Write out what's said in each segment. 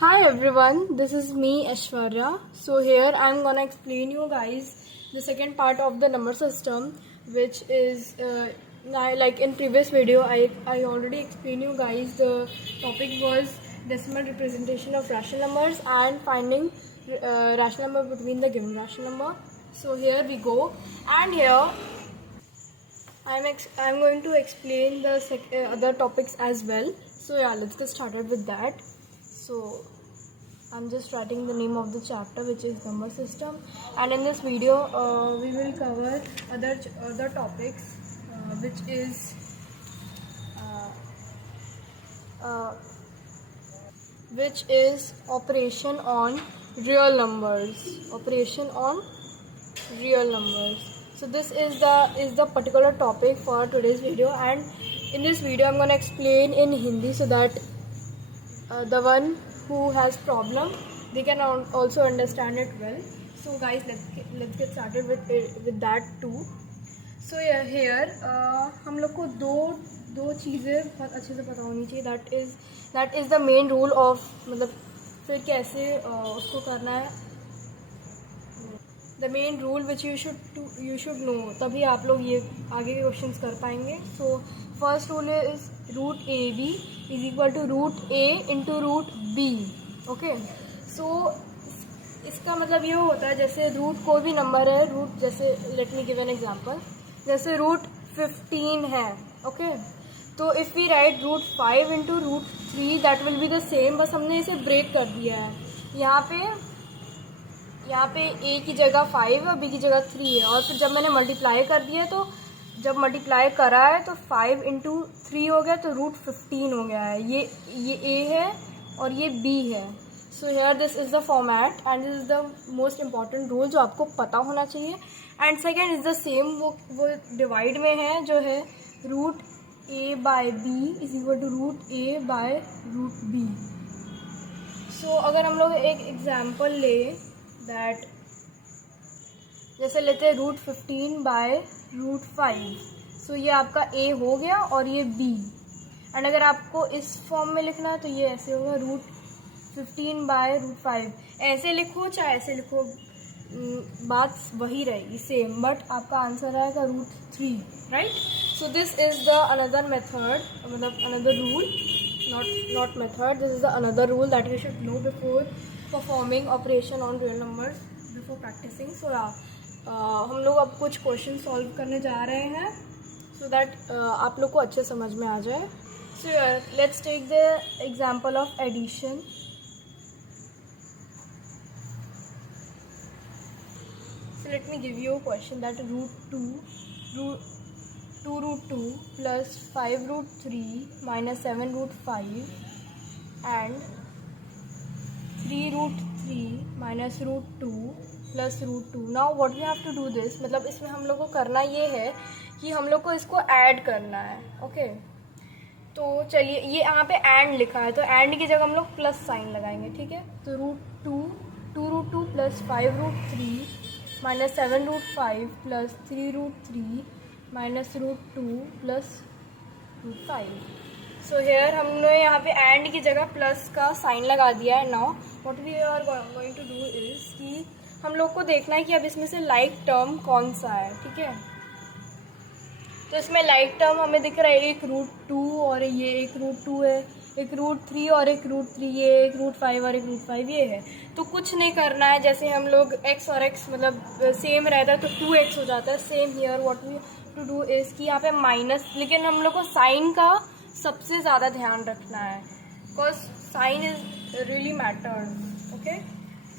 Hi everyone, this is me Ashwarya. So here I'm gonna explain you guys the second part of the number system, which is like in previous video I already explained you guys. The topic was decimal representation of rational numbers and finding rational number between the given rational number. So here we go, and here I'm going to explain the other topics as well. So yeah, let's get started with that. So I'm just writing the name of the chapter, which is number system, and in this video we will cover other topics, which is uh, uh, operation on real numbers. Operation on real numbers. So this is the particular topic for today's video, and in this video I'm gonna explain in Hindi so that the one who has problem they can also understand it well. So guys, let's get started with that too. So yeah, here हम लोग को दो चीज़ें बहुत अच्छे से पता होनी चाहिए. that is the main rule of मतलब फिर कैसे उसको करना है. The main rule which you should know, तभी आप लोग ये आगे के क्वेश्चंस कर पाएंगे. So first rule is root AB is equal to root A into root B. Okay. So इसका मतलब ये होता है जैसे रूट कोई भी नंबर है, रूट जैसे let me give an example, जैसे रूट 15 है. ओके. तो if we write root 5 into root 3 that will be the same, बस हमने इसे ब्रेक कर दिया है. यहाँ पे ए की जगह 5 है और बी की जगह 3 है, और फिर जब मैंने मल्टीप्लाई कर दिया तो जब मल्टीप्लाई करा है तो 5 इंटू 3 हो गया तो रूट 15 हो गया है. ये ए है और ये बी है. So here this is the format and this is the most important rule जो आपको पता होना चाहिए. And second is the same, वो डिवाइड में है जो है root a by b is equal to root a by root b. So अगर हम लोग एक एग्जाम्पल ले दैट जैसे लेते हैं रूट 15 बाय रूट 5. सो ये आपका ए हो गया और ये बी. एंड अगर आपको इस फॉर्म में लिखना है तो ये ऐसे होगा रूट 15 बाय रूट 5. ऐसे लिखो चाहे ऐसे लिखो, बात वही रहेगी सेम, बट आपका आंसर आएगा root 3, right. So this is the another method, मतलब another rule, not method, this is the another rule that you should know before performing operation on real numbers, before practicing. So हम लोग अब कुछ question solve करने जा रहे हैं so that आप लोग को अच्छे समझ में आ जाए. So let's take the example of addition. So let me give you a question that two root 2 plus 5 root 3 minus 7 root 5 and 3 root 3 minus root 2 plus root 2. Now what we have to do this, मतलब इसमें हम लोग को करना ये है कि हम लोग को इसको ऐड करना है. ओके. तो चलिए, ये यहाँ पे एंड लिखा है तो एंड की जगह हम लोग प्लस साइन लगाएंगे. ठीक है. तो two root 2 plus 5 root 3 minus 7 root 5 plus 3 root 3 minus root 2 plus root 5. So here हमने यहाँ पे एंड की जगह प्लस का साइन लगा दिया है. Now what we are going to do is कि हम लोग को देखना है कि अब इसमें से लाइक टर्म कौन सा है. ठीक है. तो इसमें लाइक टर्म हमें दिख रहा है एक रूट 2 और ये एक रूट 2 है, एक रूट 3 और एक रूट 3, ये एक रूट 5 और एक रूट 5 ये है. तो कुछ नहीं करना है, जैसे हम लोग x और x मतलब सेम रहता है तो 2x हो जाता है. Same here what we to do is कि यहाँ पे माइनस, लेकिन हम लोग को साइन का सबसे ज़्यादा ध्यान रखना है because sign is really matters. Okay.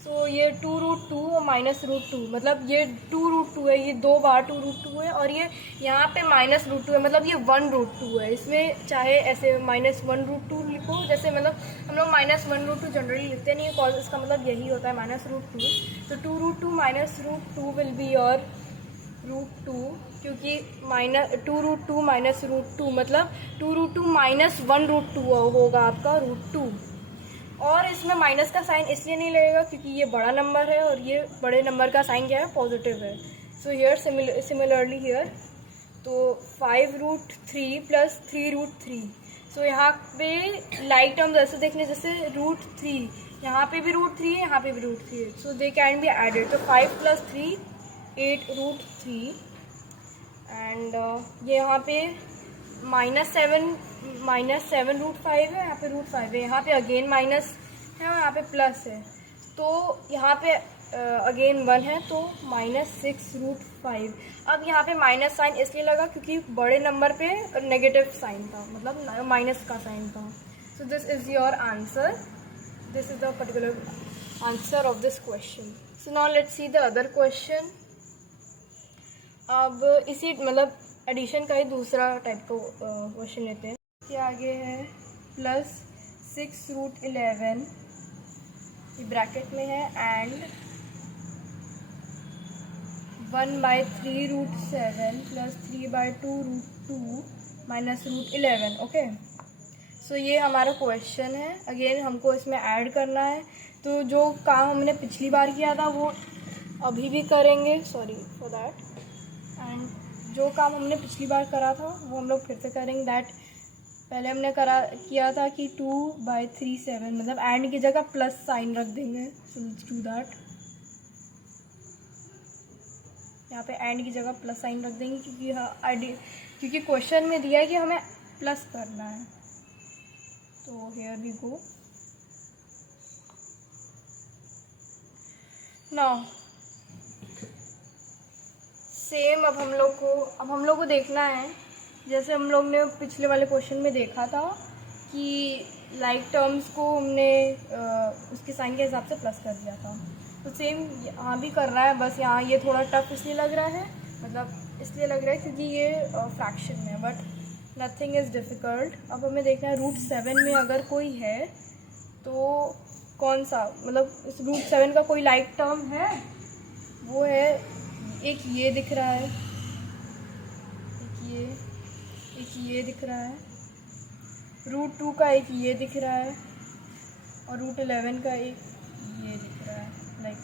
So ये 2 रूट 2 और माइनस रूट 2, मतलब ये 2 रूट 2 है, ये 2 बार 2 रूट 2 है, और ये यहाँ पे माइनस रूट 2 है, मतलब ये 1 रूट 2 है. इसमें चाहे ऐसे माइनस 1 रूट 2 लिखो, जैसे मतलब हम लोग माइनस 1 रूट 2 जनरली लिखते नहीं है कॉज इसका मतलब यही होता है माइनस रूट 2. तो 2 root 2 minus root 2 will be your root 2, क्योंकि टू रूट 2 माइनस रूट 2 मतलब 2 रूट 2 माइनस 1 रूट 2 होगा आपका रूट 2. और इसमें माइनस का साइन इसलिए नहीं लगेगा क्योंकि ये बड़ा नंबर है और ये बड़े नंबर का साइन क्या है, पॉजिटिव है. सो हियर सिमिलरली हियर तो 5 रूट 3 प्लस 3 रूट 3. सो यहाँ पे लाइक टर्म जैसे देखने जैसे √3, यहाँ पे भी √3 है, यहाँ पे भी √3 है, सो दे कैन बी एडेड. तो 5 + 3 8 √3 एंड ये यहाँ पे -7 √5 है, यहाँ पे √5 है, यहाँ पे अगेन माइनस है और यहाँ पे प्लस है. तो यहाँ पे अगेन 1 है तो -6 √5. अब यहाँ पे माइनस साइन इसलिए लगा क्योंकि बड़े नंबर पे नेगेटिव साइन था, मतलब माइनस का साइन था. सो this is your answer. This is the particular answer of this question. So now let's see the other question. अब इसी मतलब एडिशन का ही दूसरा टाइप का क्वेश्चन लेते हैं. इसके आगे है +6 √11, ये ब्रैकेट में है, एंड 1/3 √7 + 3/2 √2 -√11. ओके, सो ये हमारा क्वेश्चन है. अगेन हमको इसमें ऐड करना है. तो जो काम हमने पिछली बार किया था वो अभी भी करेंगे, सॉरी फॉर दैट. एंड जो काम हमने पिछली बार करा था वो हम लोग फिर से करेंगे. दैट पहले हमने किया था कि 2/3 7, मतलब एंड की जगह प्लस साइन रख देंगे. So let's do that. यहाँ पे एंड की जगह प्लस साइन रख देंगे क्योंकि क्वेश्चन में दिया है कि हमें प्लस करना है. तो here we go. Now same अब हम लोग को देखना है जैसे हम लोग ने पिछले वाले क्वेश्चन में देखा था कि लाइक टर्म्स को हमने उसके साइन के हिसाब से प्लस कर दिया था. तो सेम यहाँ भी कर रहा है, बस यहाँ ये थोड़ा टफ इसलिए लग रहा है, मतलब इसलिए लग रहा है क्योंकि ये फ्रैक्शन में है, बट नथिंग इज़ डिफ़िकल्ट. अब हमें देखना है √7 में अगर कोई है तो कौन सा, मतलब इस √7 का कोई लाइक टर्म है. वो है एक ये दिख रहा है, एक ये दिख रहा है, √2 का एक ये दिख रहा है, और √11 का एक ये दिख रहा है. लाइक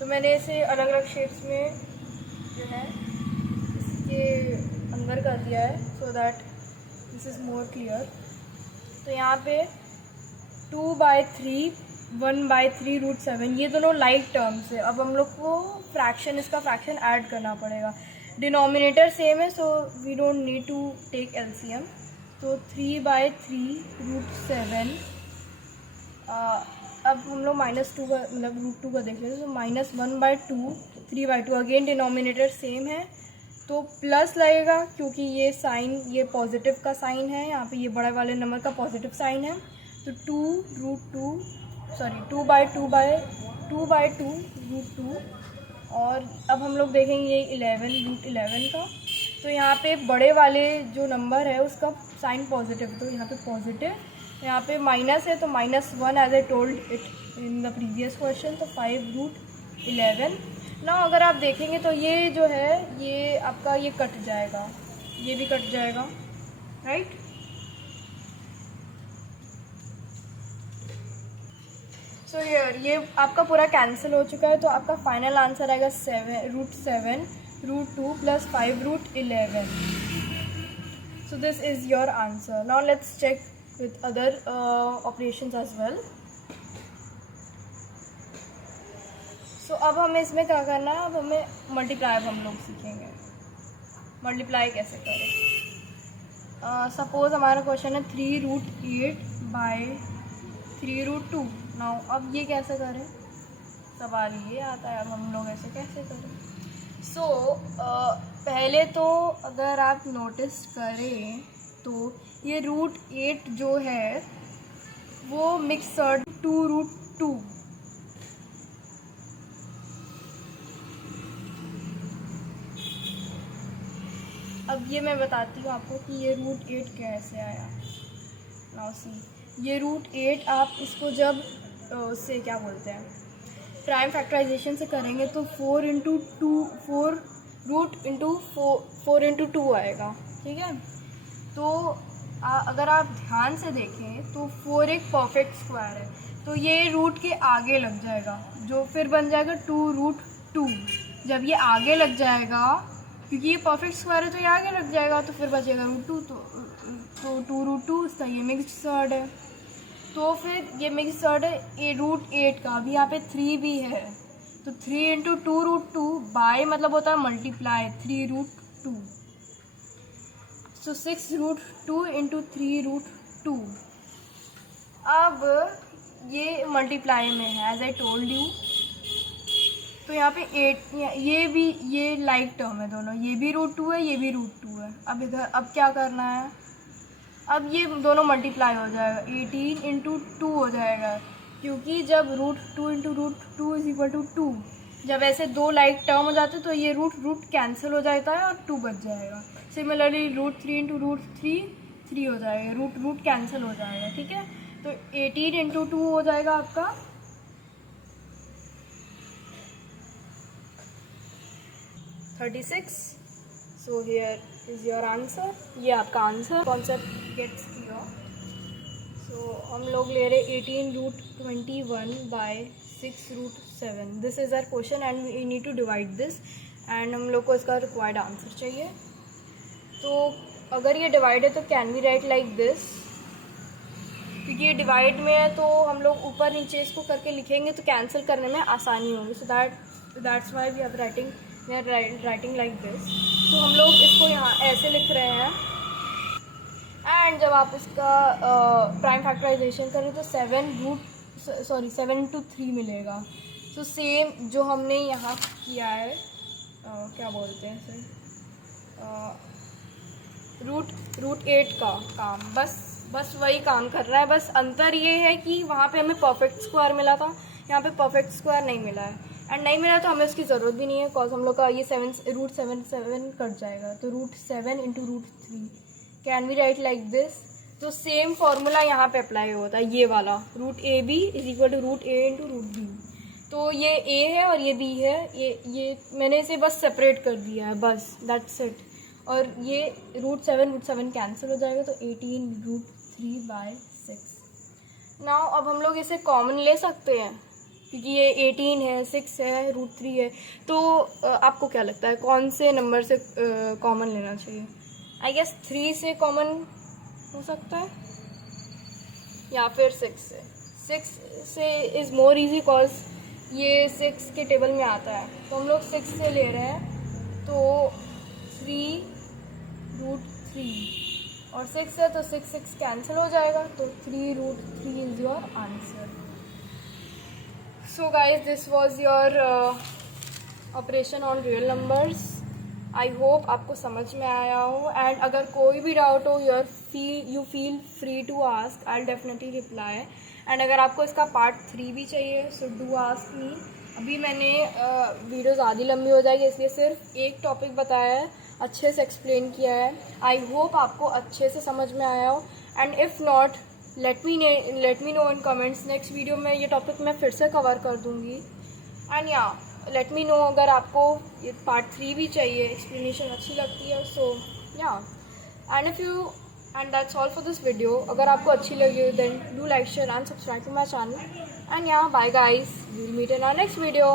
तो मैंने इसे अलग अलग शेप्स में जो है इसके अंदर कर दिया है so that this is more clear. तो यहाँ पे 2/3 1/3 √7 ये दोनों लाइक टर्म्स है. अब हम लोग को इसका फ्रैक्शन ऐड करना पड़ेगा. डिनोमिनेटर सेम है so we don't need to take LCM. तो 3/3 √7. अब हम लोग -2 का मतलब √2 का देख लेते हैं. तो -1/2 3/2, अगेन डिनोमिनेटर सेम है तो प्लस लगेगा क्योंकि ये साइन ये पॉजिटिव का साइन है, यहाँ पे ये बड़े वाले नंबर का पॉजिटिव साइन है. तो 2/2 √2. और अब हम लोग देखेंगे ये 11 √11 का. तो यहाँ पे बड़े वाले जो नंबर है उसका साइन पॉजिटिव, तो यहाँ पे पॉजिटिव, यहाँ पे माइनस है तो -1 as I told it in the previous question. तो 5 √11. ना अगर आप देखेंगे तो ये जो है ये आपका ये कट जाएगा, ये भी कट जाएगा, राइट. सो ये आपका पूरा कैंसिल हो चुका है. तो आपका फाइनल आंसर आएगा √7 √2 + 5 √11. So this is your answer. Now let's check with other operations as well. So अब हमें इसमें क्या करना है, अब हमें मल्टीप्लाई हम लोग सीखेंगे. मल्टीप्लाई कैसे करें. सपोज हमारा क्वेश्चन है 3√8/3√2. नाउ अब ये कैसे करें, सवाल ये आता है अब हम लोग ऐसे कैसे करें. सो पहले तो अगर आप नोटिस करें तो ये √8 जो है वो मिक्सड 2√2. अब ये मैं बताती हूँ आपको कि ये √8 कैसे आया. नाउ सी, ये √8 आप इसको जब उससे क्या बोलते हैं प्राइम फैक्टराइजेशन से करेंगे तो 4 × 2 आएगा, ठीक है. तो अगर आप ध्यान से देखें तो 4 एक परफेक्ट स्क्वायर है, तो ये रूट के आगे लग जाएगा जो फिर बन जाएगा 2√2. जब ये आगे लग जाएगा क्योंकि ये परफेक्ट स्क्वायर है तो ये आगे लग जाएगा, तो फिर बचेगा √2. तो तो 2√2 इसका ये मिक्स्ड सर्ड है। तो फिर ये मिक्स्ड सर्ड है √8 का, अभी यहाँ पे 3 भी है, तो 3 इंटू 2√2 बाय मतलब होता है मल्टीप्लाई 3√2, सो 6√2 इंटू 3√2। अब ये मल्टीप्लाई में है एज आई टोल्ड यू, तो यहाँ पे 8 ये भी, ये लाइक टर्म है दोनों, ये भी √2 है, ये भी √2 है। अब इधर अब क्या करना है, अब ये दोनों मल्टीप्लाई हो जाएगा, 18 इंटू 2 हो जाएगा, क्योंकि जब √2 इंटू √2 इज इक्वल टू 2, जब ऐसे दो लाइक टर्म हो जाते हैं तो ये रूट कैंसिल हो जाता है और 2 बच जाएगा। सिमिलरली √3 इंटू √3 3 हो जाएगा, रूट कैंसिल हो जाएगा, ठीक है। तो 18 इंटू 2 हो जाएगा आपका 36। So here is your answer, ये आपका answer. Concept gets clear. So हम लोग ले रहे 18√21 by 6√7। This is our question and we need to divide this, and हम लोग को इसका रिक्वायर्ड आंसर चाहिए। तो अगर ये डिवाइड है तो can we write like this, क्योंकि ये डिवाइड में है तो हम लोग ऊपर नीचे इसको करके लिखेंगे तो कैंसिल करने में आसानी होगी। So that's why we are writing like this. तो हम लोग इसको यहाँ ऐसे लिख रहे हैं, एंड जब आप इसका प्राइम फैक्टराइजेशन करें तो 7 इंटू 3 मिलेगा। तो सेम जो हमने यहाँ किया है, क्या बोलते हैं सर, √8 का काम, बस वही काम कर रहा है। बस अंतर ये है कि वहाँ पे हमें परफेक्ट स्क्वायर मिला था, यहाँ पे परफेक्ट स्क्वायर नहीं मिला है, एंड नहीं मिला तो हमें उसकी ज़रूरत भी नहीं है, कॉज हम लोग का ये √7 कट जाएगा। तो √7 into √3 can we write like this. तो सेम फार्मूला यहाँ पे अप्लाई होता है, ये वाला √AB is equal to √A into √B। तो ये A है और ये B है, ये मैंने इसे बस सेपरेट कर दिया है, बस दैट्स इट। और ये √7 कैंसिल हो जाएगा, तो 18√3 बाय 6। नाउ अब हम लोग इसे कॉमन ले सकते हैं, क्योंकि ये 18 है, 6 है, √3 है। तो आपको क्या लगता है कौन से नंबर से कॉमन लेना चाहिए? आई गेस 3 से कॉमन हो सकता है, या फिर 6 से। 6 से इज़ मोर ईजी, कॉज ये 6 के टेबल में आता है, तो हम लोग 6 से ले रहे हैं। तो 3√3 और 6 है तो 6 कैंसिल हो जाएगा, तो 3√3 is your answer. So guys, this was your operation on real numbers. I hope आपको समझ में आया हो, एंड अगर कोई भी डाउट हो you feel free to ask, I will definitely reply. And अगर आपको इसका पार्ट 3 भी चाहिए, सो डू आस्क मी। अभी मैंने वीडियो ज़्यादा लंबी हो जाएगी, इसलिए सिर्फ एक टॉपिक बताया है, अच्छे से एक्सप्लेन किया है। आई होप आपको अच्छे से समझ में आया हो, and if not let me know in comments. Next video में ये टॉपिक मैं फिर से कवर कर दूँगी। एंड या लेट मी नो अगर आपको ये पार्ट 3 भी चाहिए, एक्सप्लेनेशन अच्छी लगती है। So yeah and that's all for this video. अगर आपको अच्छी लगी हो then do like, share and subscribe to my channel. And yeah bye guys, we will meet in our next video.